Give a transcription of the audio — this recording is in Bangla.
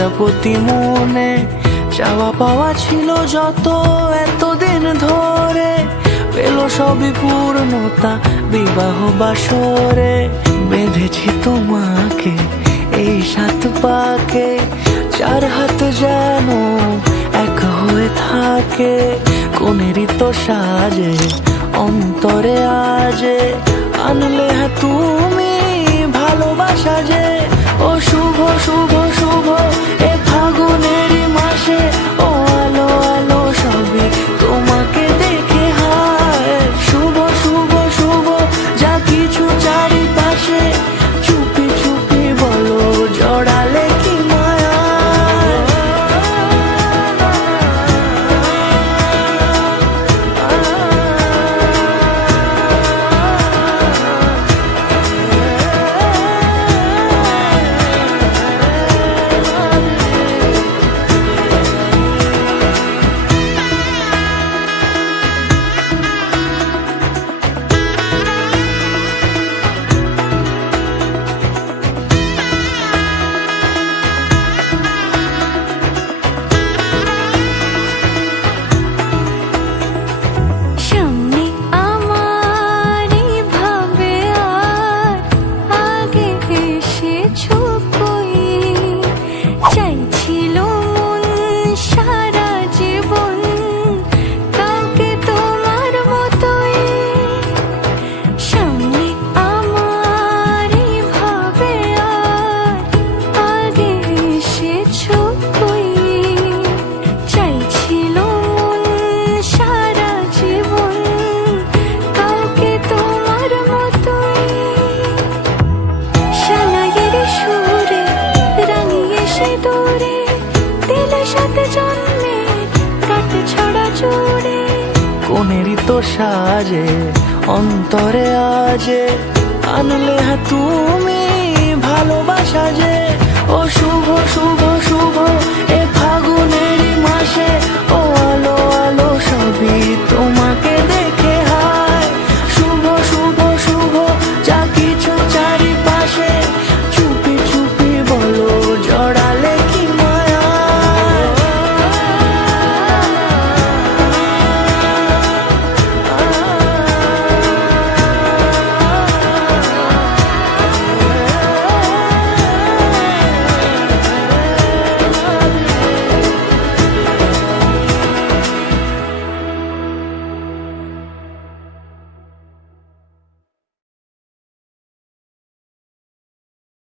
প্রজাপতি মনে চাওয়া পাওয়া ছিল যত এতদিন ধরে, পেল সবই পূর্ণতা বিবাহ বাসরে। বেঁধেছি তোমাকে এই 7 পাকে, 4 হাত যেন এক হয়ে থাকে। কোনেরই তো সাজে অন্তরে আজে আনলে তুমি ভালোবাসা যে। ও শুভ শুভ শুভ এ ফাগুনেরই মাসে, ও আলো আলো সবই তোমাকে দেখে হায়। শুভ শুভ শুভ যা কিছু চারিপাশে, চুপি চুপি বলো জড়ালে কি মায়া। কোনেরই তো সাজে অন্তরে আজে আনলে তুমি ভালোবাসা যে। ও শুভ শুভ শুভ